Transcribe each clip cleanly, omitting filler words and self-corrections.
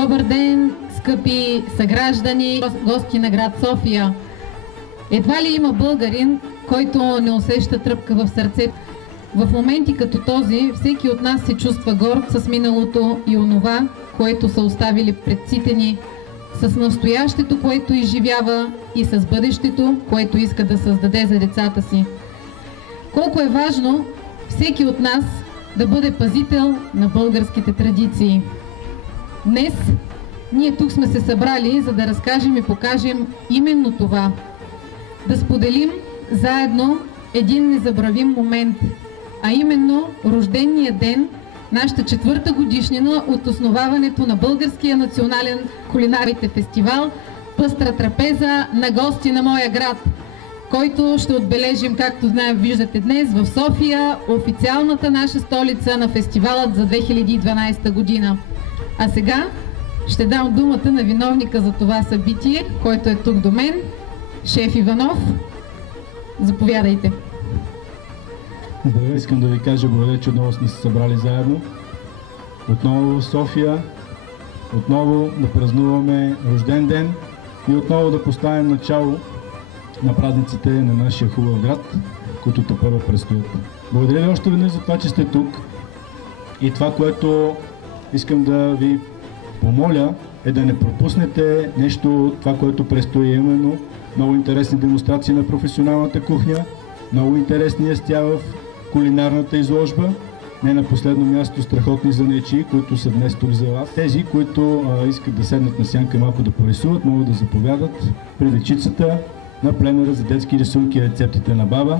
Добър ден, скъпи съграждани, гости на град София! Едва ли има българин, който не усеща тръпка в сърцето. В моменти като този, всеки от нас се чувства горд с миналото и онова, което са оставили предците ни, с настоящето, което изживява, и с бъдещето, което иска да създаде за децата си. Колко е важно всеки от нас да бъде пазител на българските традиции. Днес ние тук сме се събрали, за да разкажем и покажем именно това. Да споделим заедно един незабравим момент, а именно рождения ден, нашата 4-та годишнина от основаването на Българския национален кулинарите фестивал Пъстра трапеза на гости на моя град, който ще отбележим, както знаем, виждате днес, в София, официалната наша столица на фестивалът за 2012 година. А сега ще дам думата на виновника за това събитие, който е тук до мен, шеф Иванов. Заповядайте. Благодаря, искам да ви кажа благодаря, че отново сме се събрали заедно. Отново в София, отново да празнуваме рожден ден и отново да поставим начало на празниците на нашия хубав град, които тепърва предстоят. Благодаря ви още веднъж за това, че сте тук. И това, което искам да ви помоля, е да не пропуснете нещо, това, което предстои, именно много интересни демонстрации на професионалната кухня, много интересни ястия в кулинарната изложба, не на последно място страхотни занечии, които са днес тук за вас. Тези, които искат да седнат на сянка малко да порисуват, могат да заповядат при дечицата на пленера за детски рисунки и рецептите на баба,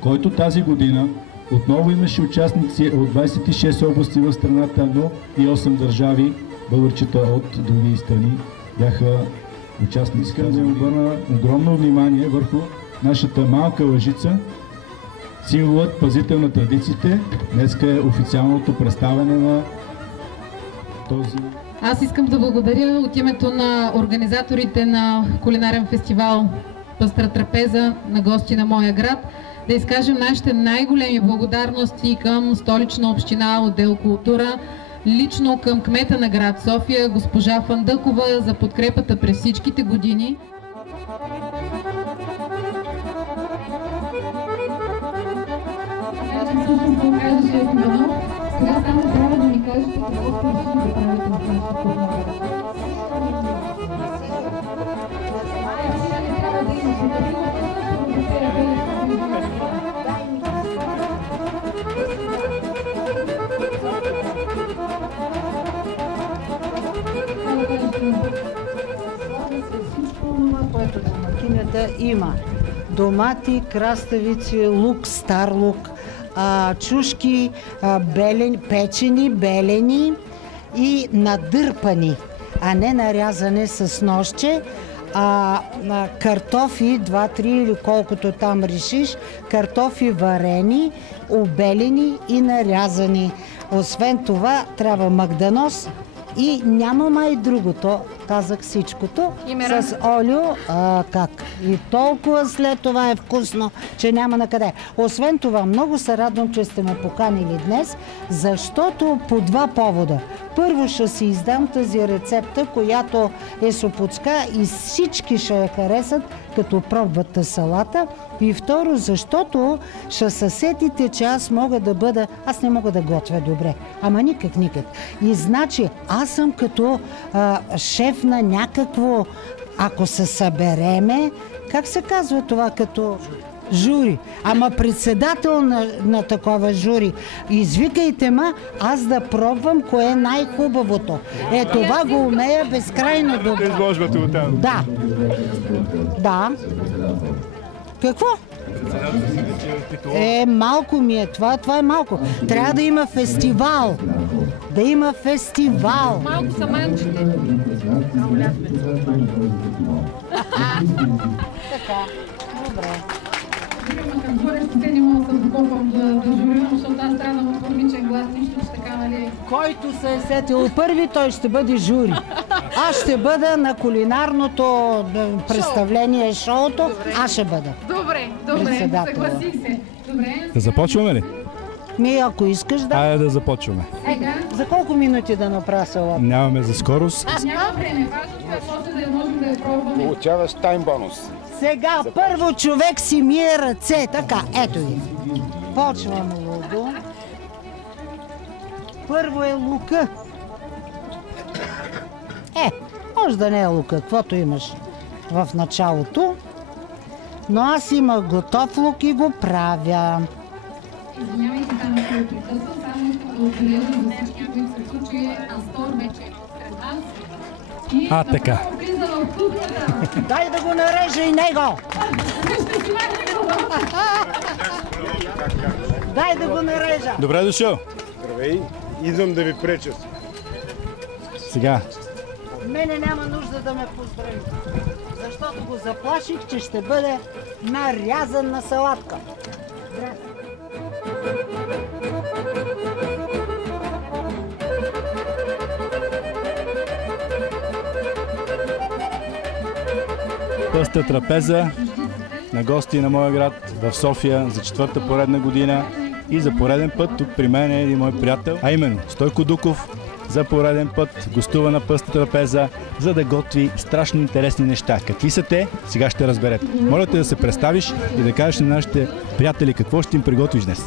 който тази година отново имаше участници от 26 области в страната, но и 8 държави, българчета от други страни бяха участници. Искам да им обърна огромно внимание върху нашата малка лъжица, символът пазител на традициите. Днеска е официалното представяне на този... Аз искам да благодаря от името на организаторите на кулинарен фестивал Пъстра трапеза на гости на моя град, да изкажем нашите най-големи благодарности към Столична община, отдел култура, лично към кмета на град София, госпожа Фандъкова, за подкрепата през всичките години. Сега само трябва да ми кажете какво предстои да правите в нашата култура. Което домакинята има домати, краставици, лук, стар лук, чушки, печени, белени и надърпани, а не нарязане с ножче. Картофи, 2-3 или колкото там решиш, картофи варени, обелени и нарязани. Освен това трябва магданоз и няма май другото, казах всичкото, с олио, как? И толкова след това е вкусно, че няма на къде. Освен това, много се радвам, че сте ме поканили днес, защото по два повода. Първо ще си издам тази рецепта, която е сопотска и всички ще я харесат, като пробват салата. И второ, защото ще се сетите, че аз не мога да готвя добре. Ама никак. И значи, аз съм като шеф на някакво, ако се събереме, как се казва това, като жури, ама председател на такова жури. Извикайте ма, аз да пробвам кое е най-хубавото. Това го умея безкрайно добре. Изложбата от там. Да. Да. Какво? Малко ми е това. Това е малко. Трябва да има фестивал. Да има фестивал. Малко са манчите. Така. Добре. Към горещите не мога да се докопам да журирам, защото аз трябва да му първичен глас, нищо, че така, нали? Който се е сетил първи, той ще бъде жури. Аз ще бъда на кулинарното представление, шоуто. Аз ще бъда. Добре, съгласих се. Добре. Да започваме ли? Ако искаш да... Айде да започваме. За колко минути да направя салат? Нямаме за скорост. Няма време, важното е после да можем да я пробваме. Получаваш тайм бонус. Сега първо човек си мие ръце. Така, ето ги. Почвам лудо. Първо е лука. Може да не е лука, каквото имаш в началото. Но аз имах готов лук и го правя. Извинявайте, само ще прекъсвам, само искам да отбележа за всички, които се случи, Астор вече е сред нас. И така. влиза в кухнята. Дай да го нарежа и него! Дай да го нарежа! Добре дошъл. Здравей, идвам да ви преча. Сега. Мене няма нужда да ме поздрави, защото го заплаших, че ще бъде нарязан на салатка. Пъста трапеза на гости на моя град в София за 4-та поредна година и за пореден път тук при мен е един мой приятел, а именно Стойко Дуков. За пореден път гостува на Пъста трапеза, за да готви страшно интересни неща. Какви са те? Сега ще разберете. Моля те да се представиш и да кажеш на нашите приятели какво ще им приготвиш днес.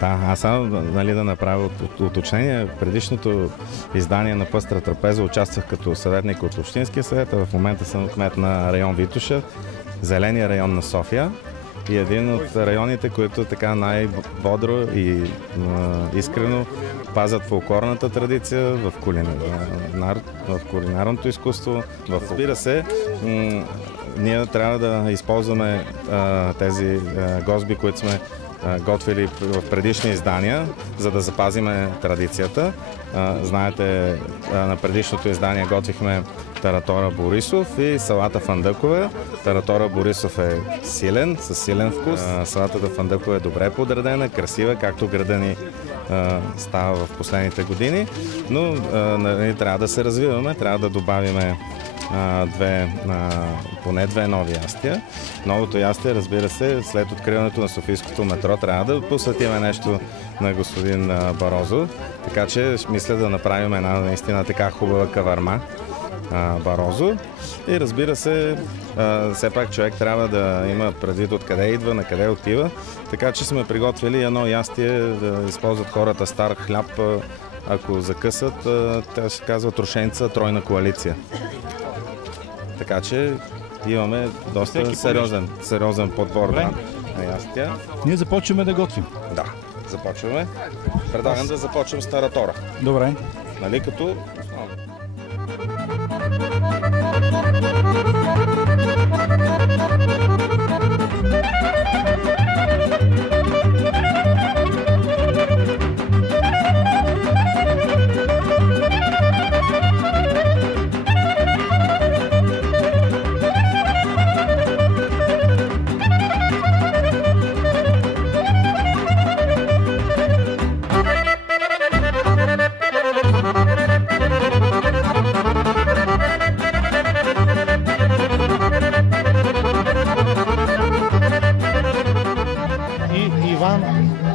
Да, аз само да направя уточнение. Предишното издание на Пъстра трапеза участвах като съветник от Общинския съвет, а в момента съм кмет на район Витоша, зеления район на София. И един от районите, които така най-бодро и искрено пазят фолклорната традиция в кулинарното изкуство. Разбира се, ние трябва да използваме тези гозби, които сме готвили в предишни издания, за да запазиме традицията. Знаете, на предишното издание готвихме таратора Борисов и салата фандъкова. Таратора Борисов е силен, със силен вкус. Салатата фандъкова е добре подредена, красива, както града ни става в последните години. Но трябва да се развиваме, трябва да добавиме поне две нови ястия. Новото ястие, разбира се, след откриването на Софийското метро трябва да посветиме нещо на господин Барозо. Така че мисля да направим една наистина така хубава каварма Барозо. И разбира се, все пак човек трябва да има предвид откъде идва, на къде отива. Така че сме приготвили едно ястие да използват хората стар хляб. Ако закъсат, тя се казва трошенца тройна коалиция. Така че имаме доста сериозен подбор на ястия. Ние започваме да готвим. Да, започваме. Предлагам да започнем с таратора. Добре. Нали като...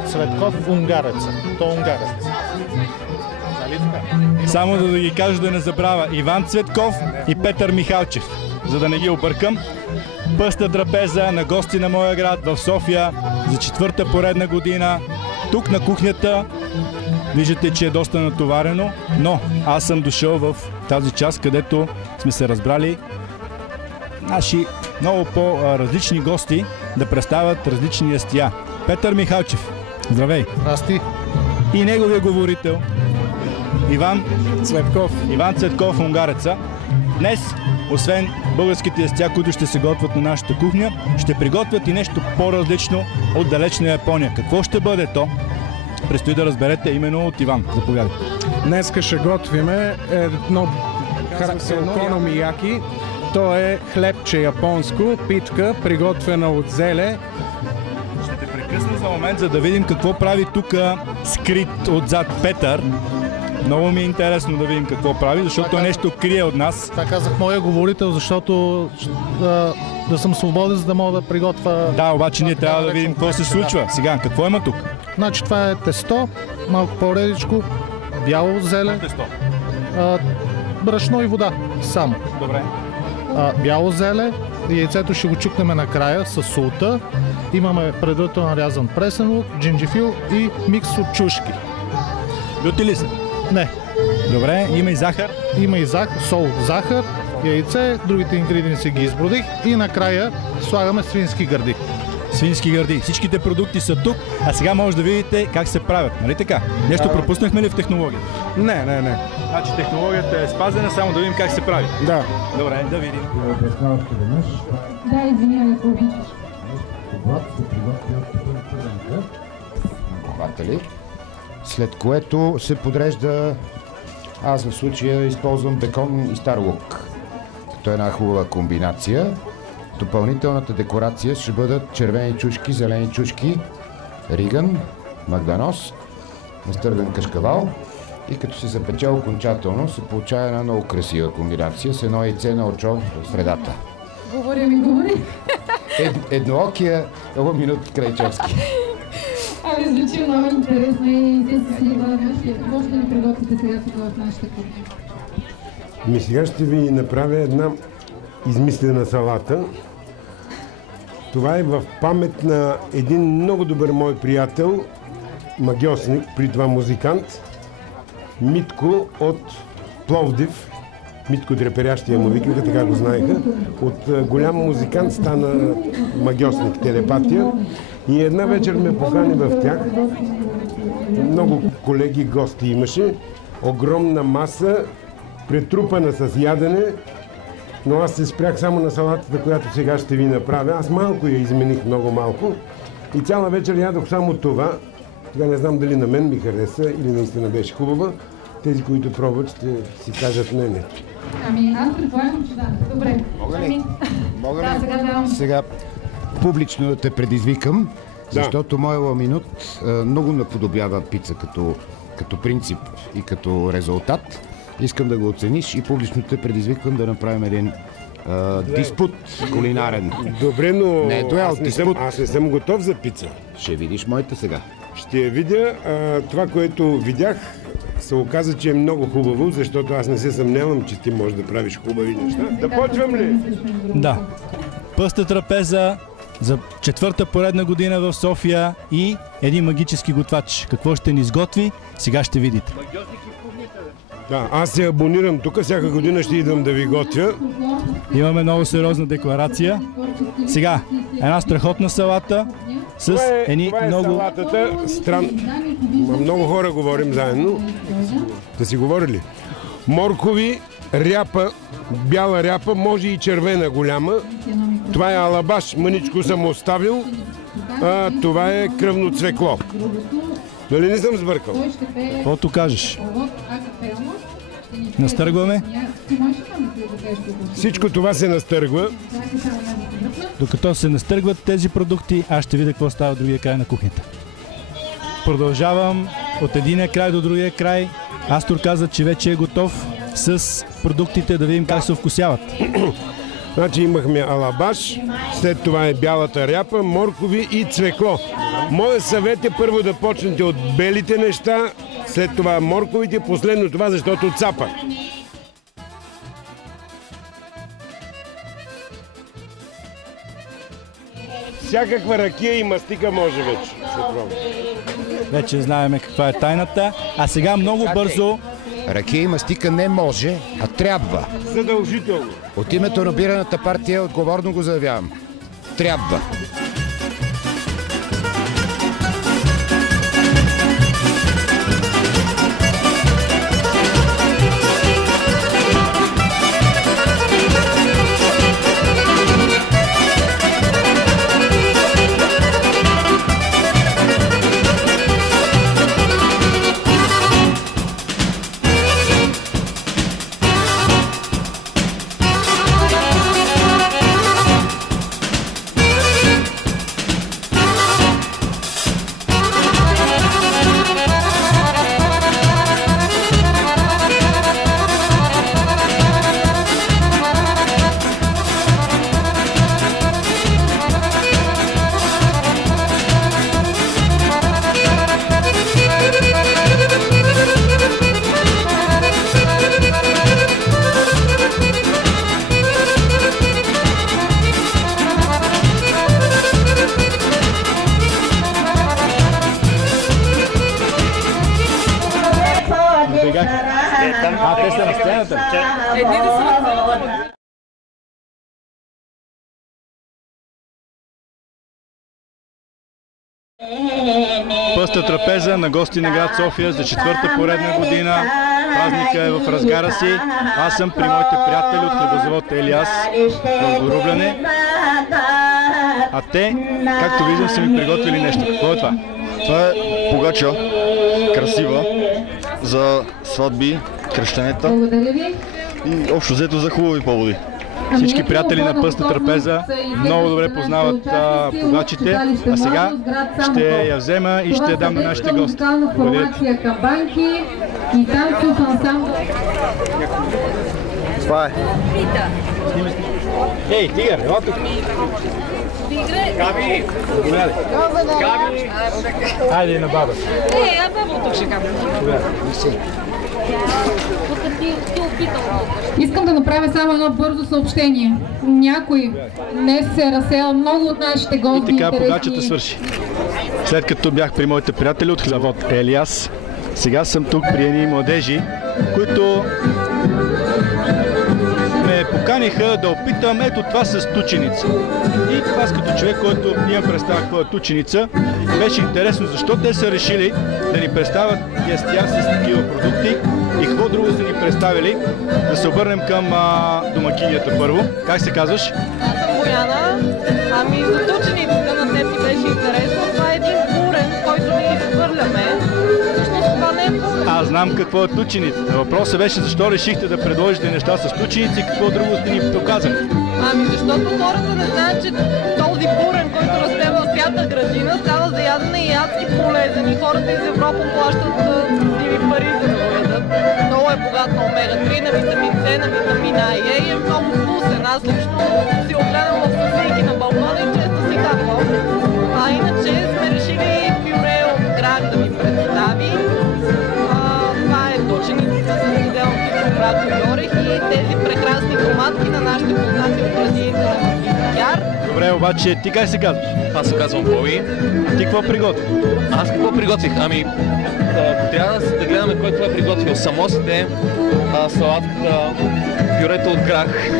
Цветков унгареца. То унгарец. Нали така? Само да ги кажа да не забравя. Иван Цветков и Петър Михалчев. За да не ги объркам. Пъста трапеза на гости на моя град в София за 4-та поредна година. Тук на кухнята виждате, че е доста натоварено, но аз съм дошъл в тази част, където сме се разбрали наши много по-различни гости да представят различни ястия. Петър Михалчев. Здравей! Здрасти! И неговия говорител Иван Цветков, унгареца. Днес, освен българските ястия, които ще се готвят на нашата кухня, ще приготвят и нещо по-различно от далечна Япония. Какво ще бъде то? Предстои да разберете именно от Иван. Заповядайте. Днеска ще готвиме едно окономияки. То е хлебче японско, питка, приготвена от зеле. Ще прекъсна за момент, за да видим какво прави тук скрит отзад Петър. Много ми е интересно да видим какво прави, защото така, нещо крие от нас. Така казах моя говорител, защото да съм свободен, за да мога да приготвя... Да, обаче ние трябва да видим какво се случва. Сега, какво има тук? Значи това е тесто, малко по-редичко, бяло зеле, брашно и вода само. Добре. Бяло зеле, яйцето ще го чукнем накрая с солта. Имаме предварително нарязан пресен лук, джинджифил и микс от чушки. Люти ли са? Не. Добре, има и захар. Има и сол, захар, яйце, другите ингредиенти ги избродих и накрая слагаме свински гърди. Свински гърди. Всичките продукти са тук, а сега може да видите как се правят. Нали така? Нещо пропуснахме ли в технологията? Не. Значи технологията е спазена, само да видим как се прави. Да. Добре, да видим. Да, извинявай, ако обичаш. Хватали. След което се подрежда, аз в случая използвам бекон и стар лук. То е една хубава комбинация. Допълнителната декорация ще бъдат червени чушки, зелени чушки, риган, магданоз, настърган кашкавал и като се запече окончателно се получава една много красива комбинация с едно яйце на очо в средата. Говори. Едноокия Ламинут Крайчовски. Звучи много интересно и те се сливаме. Може да ни приготвите сега тук в нашата кухня? Сега ще ви направя една измислена салата. Това е в памет на един много добър мой приятел, магьосник, при това музикант, Митко от Пловдив. Митко Дреперящия му викаха, така го знаеха. От голям музикант стана магьосник, телепатия. И една вечер ме покани в тях. Много колеги, гости имаше. Огромна маса, претрупана с ядене. Но аз се спрях само на салатата, която сега ще ви направя. Аз малко я измених, много малко. И цяла вечер ядох само това. Сега не знам дали на мен ми хареса или наистина беше хубава. Тези, които пробват, ще си кажат мнението. Аз предполагам, че да. Добре. Мога ли? Да, сега давам. Сега публично да те предизвикам, защото моя ламинут много наподобява пица като принцип и като резултат. Искам да го оцениш и публично те предизвиквам да направим един диспут кулинарен. Добре, но Не е дуел, аз не съм готов за пица. Ще видиш моята сега. Ще я видя. Това, което видях, се оказа, че е много хубаво, защото аз не се съмнявам, че ти можеш да правиш хубави неща. Да почвам ли? Да. Пъста трапеза за четвърта поредна година в София и един магически готвач. Какво ще ни изготви, сега ще видите. Да, аз се абонирам тук, всяка година ще идвам да ви готвя. Имаме много сериозна декларация. Сега, една страхотна салата с едни много... салатата. Много хора говорим заедно. Да си говорили. Моркови, ряпа, бяла ряпа, може и червена голяма. Това е алабаш, мъничко съм оставил. Това е кръвно цвекло. Нали не съм сбъркал? Каквото кажеш. Настъргваме. Всичко това се настъргва. Докато се настъргват тези продукти, аз ще видя какво става от другия край на кухнята. Продължавам от единия край до другия край. Астор каза, че вече е готов с продуктите, да видим как се вкусяват. Значи имахме алабаш, след това е бялата ряпа, моркови и цвекло. Моят съвет е първо да почнете от белите неща, след това морковите, последно това, защото цапа. Всякаква ракия и мастика може вече. Вече знаем каква е тайната. А сега много бързо... Ракия и мастика не може, а трябва. Задължително. От името на бираната партия отговорно го заявявам. Трябва. сцената. Пъста трапеза на гости на град София за четвърта поредна година. Празника е в разгара си. Аз съм при моите приятели от хлебозавод Елиас в Горубляне. А те, както виждам, са ми приготвили нещо. Какво е това? Това е погача, красива, за сватби, кръщенета и общо взето за хубави поводи. Всички приятели на Пъста трапеза много добре познават погачите, а сега ще я взема и ще я дам на нашите гости. Това е. Ей, тигър, ела тук. Габи! Габи! Айде на баба. Баба тук ще кажа. Искам да направя само едно бързо съобщение. Някой днес се е разсеял много от нашите гости. И така погачата свърши. След като бях при моите приятели от хлебозавод Елиас, сега съм тук при едни младежи, които ме поканиха да опитам ето това с тученица. И аз като човек, който имам представа какво е тученица, беше интересно защо те са решили да ни представят ястия с такива продукти и какво друго са ни представили. Да се обърнем към домакинята първо. Как се казваш? Аз съм Бояна. Ами за тученицата на теб ти беше интересно. Това е един бурен, който ние изхвърляме. Всъщност това не е бурен. Аз знам какво е тученица. Въпросът беше защо решихте да предложите неща с тученици и какво друго сте ни показали. Ами защото хората не знаят, че този бурен, който расте в свята градина, става за ядене и адски полезен. И хората из Европа плащат дими пари за да го ядат. Много е богат на омега-3, на витамин С, на витамин А и Е и е много вкусен. Аз лично си огледам в съсейки на балкона и често си хапвам. А иначе сме решили пюре от грах да ми представи. Това е тученицата с отделно брато и орехи и тези прекрасни доматки на нашите познати от градините на Маскияр. Добре, обаче ти как се казваш? Аз се казвам Боби. А ти какво приготви? Аз какво приготвих? Ами, трябва да гледаме кой това е приготвил. Самосите, салатката, пюрето от грах.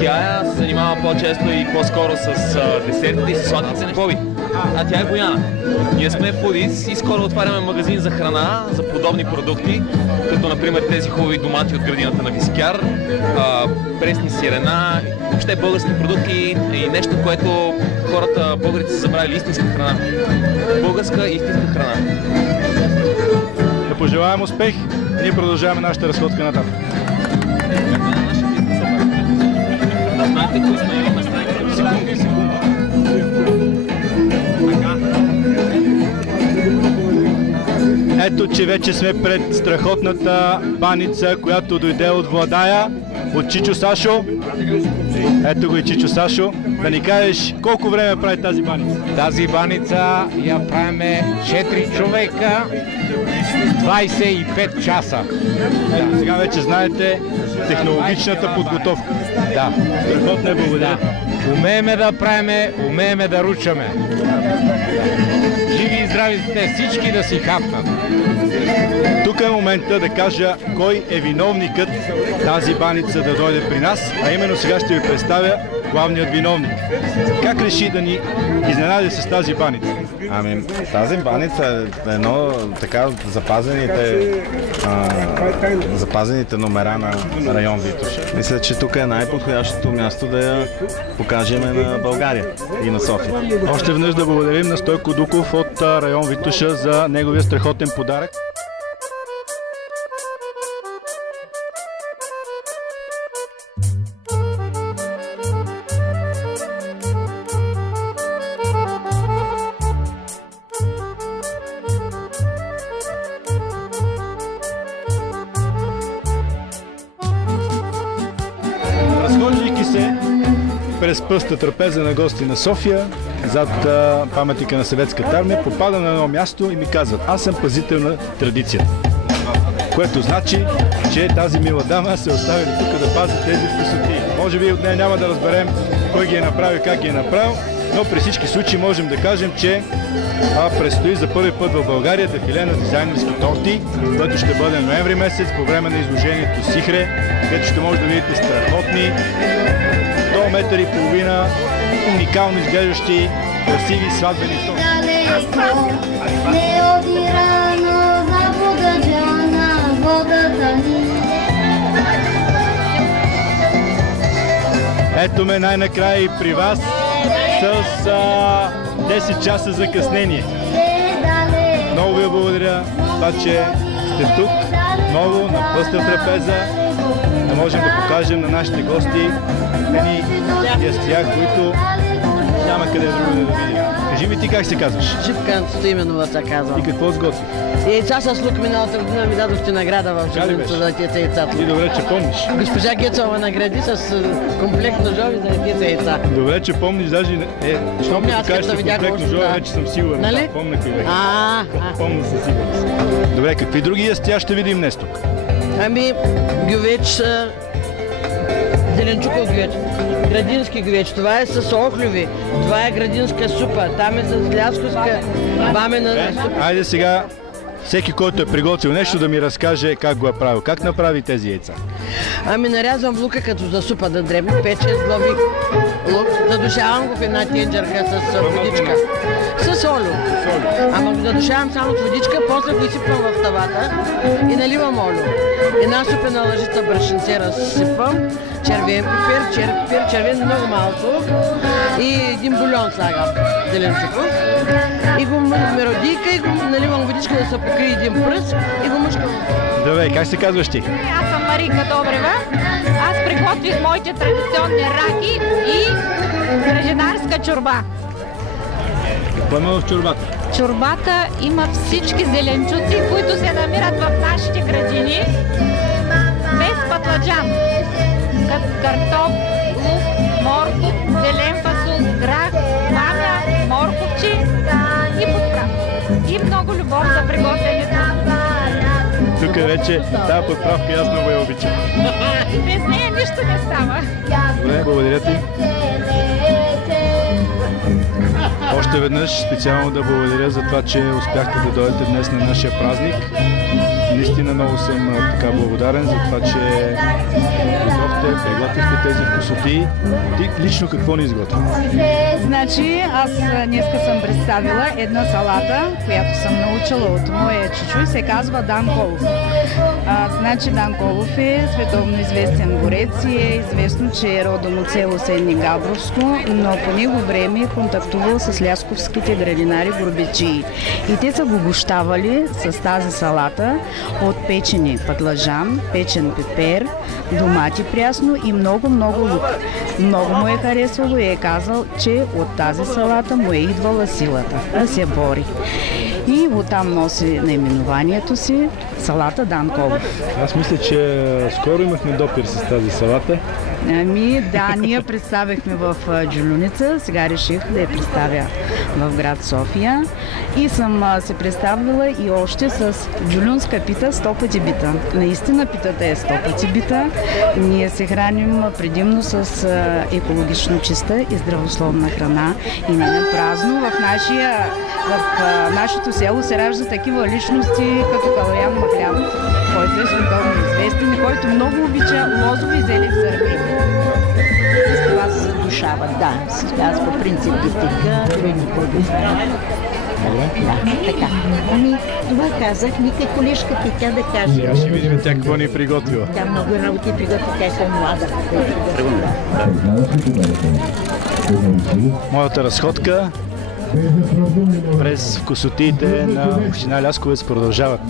Тя се занимава по-често и по-скоро с десертите и с сладките. Боби, а тя е Бояна. Ние сме фудис и скоро отваряме магазин за храна, за подобни продукти, като например тези хубави домати от градината на Вискяр, пресни сирена, въобще български продукти и нещо, което хората, българите са забравили, истинска храна. Българска истинска храна. Да пожелаем успех! Ние продължаваме нашата разходка нататък. Знаете кои сме, имаме секунда. Ето, че вече сме пред страхотната баница, която дойде от Владая, от Чичо Сашо. Ето го и Чичо Сашо. Да ни кажеш колко време прави тази баница? Тази баница я правиме 4 човека, 25 часа. Ето, сега вече знаете технологичната подготовка. Да. Страхотно е, благодаря. Да. Умееме да правиме, умееме да ручаме. Живи и здрави сте всички да си хапнат. Тук е момента да кажа кой е виновникът тази баница да дойде при нас, а именно сега ще ви представя главният виновник. Как реши да ни изненади с тази баница? Ами, тази баница е едно така от запазените номера на район Витоша. Мисля, че тук е най-подходящото място да я покажем на България и на София. Още веднъж да благодарим на Стойко Дуков от район Витоша за неговия страхотен подарък. Разхождайки се през Пъста трапеза на гости на София, зад паметника на Съветската армия, попадам на едно място и ми казват: аз съм пазител на традицията. Което значи, че тази мила дама се оставили тук да пази тези вкусоти. Може би от нея няма да разберем кой ги е направил, как ги е направил, Но при всички случаи можем да кажем, че предстои за първи път в България дефиле на дизайнерски торти, което ще бъде ноември месец по време на изложението Сихре, където ще може да видите страхотни 100 метра и половина уникално изглеждащи красиви сватбени торти. Ето ме най-накрая и при вас с 10 часа закъснение. Много ви благодаря, това, че сте тук отново на Пъстра трапеза, да можем да покажем на нашите гости едни ястия, които няма къде друго да видим. Кажи ми ти как се казваш? Живка Стоименова се казва. И какво сготви? Яйца с лук миналата година ми дадохте награда в Жилица за тези яйцата. Ти добре, че помниш. Госпожа Гецова награди с комплект ножови за тези яйца. Добре, че помниш, даже щом като кажеш за комплект ножови, вече съм сигурен. Нали? Помня кой вече. Помня със сигурност. Добре, какви други ястия ще видим днес тук? Ами, гювеч, зеленчуков гювеч, градински гювеч, това е с охлюви, това е градинска супа, там е с лясковска бамена супа. Айде сега всеки, който е приготвил нещо, да ми разкаже как го е правил. Как направи тези яйца? Ами нарязвам лука като за супа да дребно, печен, сглобих лук, задушавам го в една тенджерка с водичка. С олио. Ама го задушавам само с водичка, после го изсипвам в тавата и наливам олио. Една супена лъжица брашенце разсипвам, червен пипер, червен много малко и един бульон слагам, зеленчуков. И го меродийка и го наливам водичка да се покрие един пръст и го мъжкам. Добре, как се казваш ти? Аз съм Марика Добрева. Аз приготвих моите традиционни раки и гражданарска чорба. Какво има в чорбата? Чорбата има всички зеленчуци, които се намират в нашите градини, без патладжан. Картоф, лук, морков, зелен фасул, грах, бамя, морковчи и подправка. И много любов за приготвянето. Тук вече тази подправка аз много я обичам. Без нея нищо не става. Добре, благодаря ти. Още веднъж специално да благодаря за това, че успяхте да дойдете днес на нашия празник. Наистина много съм така благодарен за това, че приготвихте тези вкусоти. Ти лично какво ни изготви? Значи, аз днеска съм представила една салата, която съм научила от моя чичо и се казва Данколов. Значи Данколов е световно известен борец и е известно, че е родом от село Сенни Габровско, но по него време е контактувал с лясковските градинари горбечии. И те са го гощавали с тази салата от печени патлажан, печен пипер, домати прясно и много лук. Много му е харесвало и е казал, че от тази салата му е идвала силата да се бори. И оттам носи наименованието си салата Данколов. Аз мисля, че скоро имахме допир с тази салата. Ами да, ние представихме в Джулюница, сега реших да я представя в град София и съм се представила и още с джулюнска пита 100 пъти бита. Наистина питата е 100 пъти бита. Ние се храним предимно с екологично чиста и здравословна храна и не празно. В нашето село се раждат такива личности като Калоян Махлянов, който е световно известен и който много обича лозови и зелени сърби. С това се задушават, да. Аз по принцип дитика, храни по-добре. Да, така. Ами, това казах, нека колежката и тя да каже. Сега ще видим тя какво ни е приготвила. Да, много работи приготвила, тя е по-млада. Моята разходка през вкусотиите на община Лясковец продължават.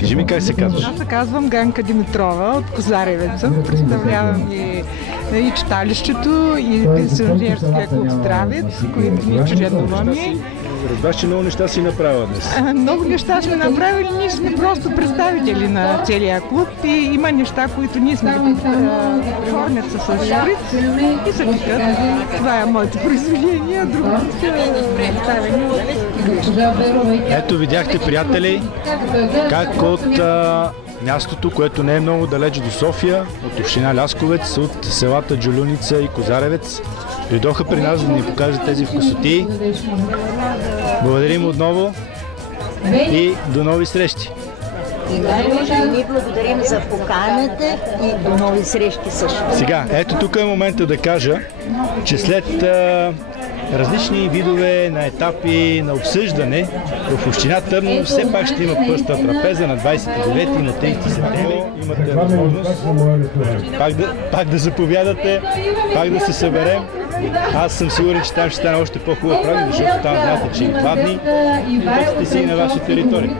Кажи ми как се казваш? Аз се казвам Ганка Димитрова от Козаревеца. Представлявам и читалището, и пенсионерския клуб Здравец, които ни членуваме. Разбрах, че много неща си направила днес. Много неща сме направили, ние сме просто представители на целия клуб и има неща, които ние сме оформят с шарит и се викат. Това е моето произведение, а другото са представени от... Ето видяхте, приятели, как от мястото, което не е много далеч до София, от община Лясковец, от селата Джулюница и Козаревец, дойдоха при нас да ни покажат тези вкусоти. Благодарим отново и до нови срещи! И ние благодарим за поканата и до нови срещи също. Сега, ето тук е момента да кажа, че след различни видове на етапи на обсъждане в община Търново все пак ще има пъстра трапеза на 29 и на 30 септември. Имате възможност пак да заповядате, пак да се съберем. Аз съм сигурен, че там ще стане още по-хубав празник, защото там знаете, че и 2 дни пътите си на ваша територия.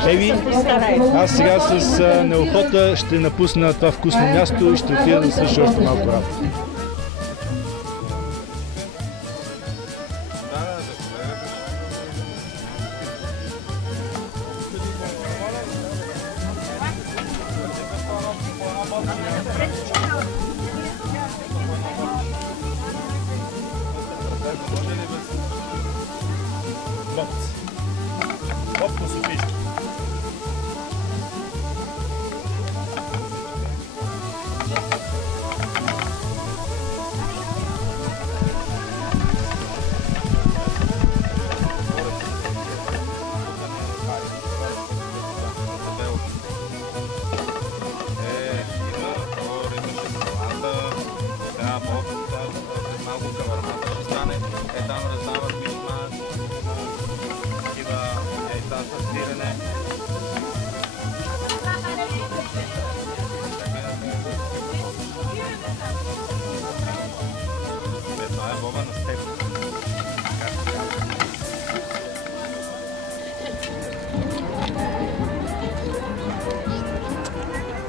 Ще се постараем. Аз сега с неохота ще напусна това вкусно място и ще отида да свърша още малко работа.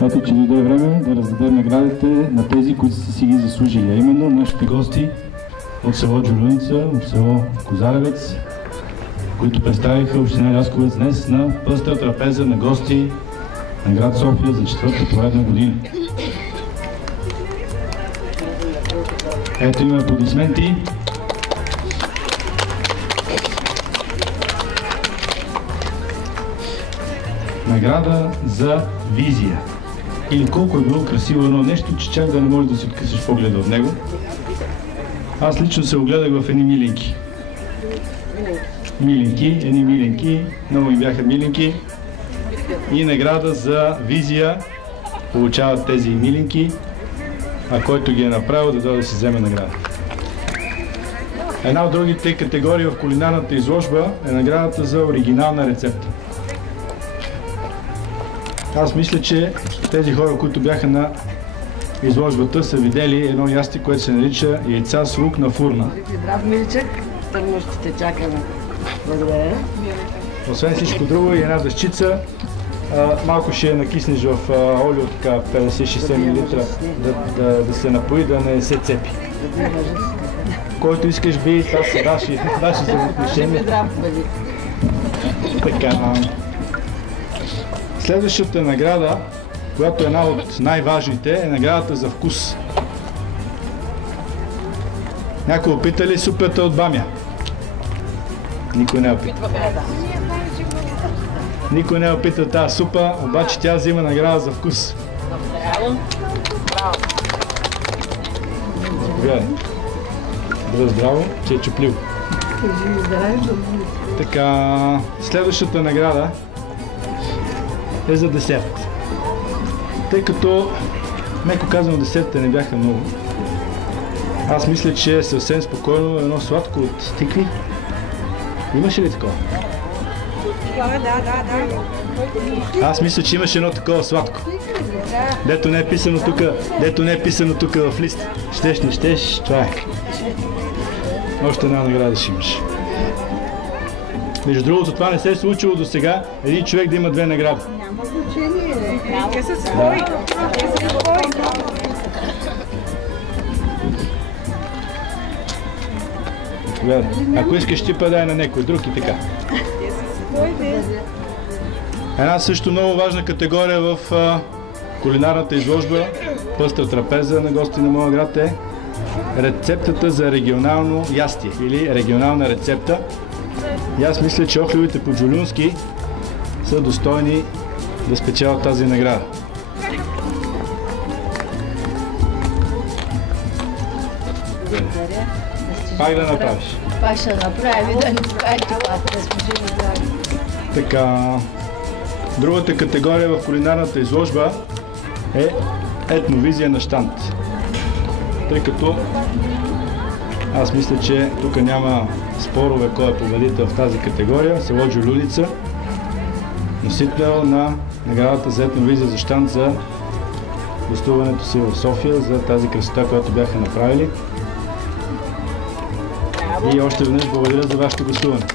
Ето, че дойде време да раздадем наградите на тези, които са си ги заслужили, а именно нашите гости от село Джурулица, от село Козаревец, които представиха община Лясковец днес на пъстра трапеза на гости на град София за 4-та поредна година. Ето има аплодисменти. Награда за визия. Или колко е било красиво едно нещо, че чак да не можеш да си откъсиш погледа от него. Аз лично се огледах в едни миленки. Едни миленки, много ми бяха миленки. И награда за визия получават тези миленки, а който ги е направил да дойде да си вземе награда. Една от другите категории в кулинарната изложба е наградата за оригинална рецепта. Аз мисля, че тези хора, които бяха на изложбата, са видели едно ястие, което се нарича яйца с лук на фурна. Здрав, Милчек, търно ще те чакаме. Благодаря. Освен всичко друго и една дъщица, малко ще накиснеш в олио, така 50-60 мл, да се напои, да не се цепи. Който искаш би, това са ваши взаимоотношения. Така. Следващата награда, която е една от най-важните, е наградата за вкус. Някой опита ли супата от бамя? Никой не опита. Никой не опита тази супа, обаче тя взима награда за вкус. Добре, здраво, че е чупливо. Така, следващата награда е за десерт. Тъй като, меко казано, десертите не бяха много, аз мисля, че е съвсем спокойно едно сладко от тикви. Имаше ли такова? Да. Аз мисля, че имаше едно такова сладко. Дето не е писано тук в лист. Щеш, не щеш, това е. Още една награда ще имаш. Между другото, това не се е случило до сега, един човек да има две награди. Няма значение. Те са свои. Ако искаш, ти падай на някой друг и така. Една също много важна категория в кулинарната изложба, пъстра трапеза на гости на моя град, е рецептата за регионално ястие или регионална рецепта. И аз мисля, че охлювите по джулюнски са достойни да спечелят тази награда. Благодаря. Пак да направиш. Пак ще направи, да ни скажете пак, да сме живи здрави. Така, другата категория в кулинарната изложба е етновизия на щанд. Тъй като аз мисля, че тук няма спорове кой е победител в тази категория. Село Джулюлица, носител на наградата за етновизия за щанд за гостуването си в София, за тази красота, която бяха направили. И още веднъж благодаря за вашето гостуване.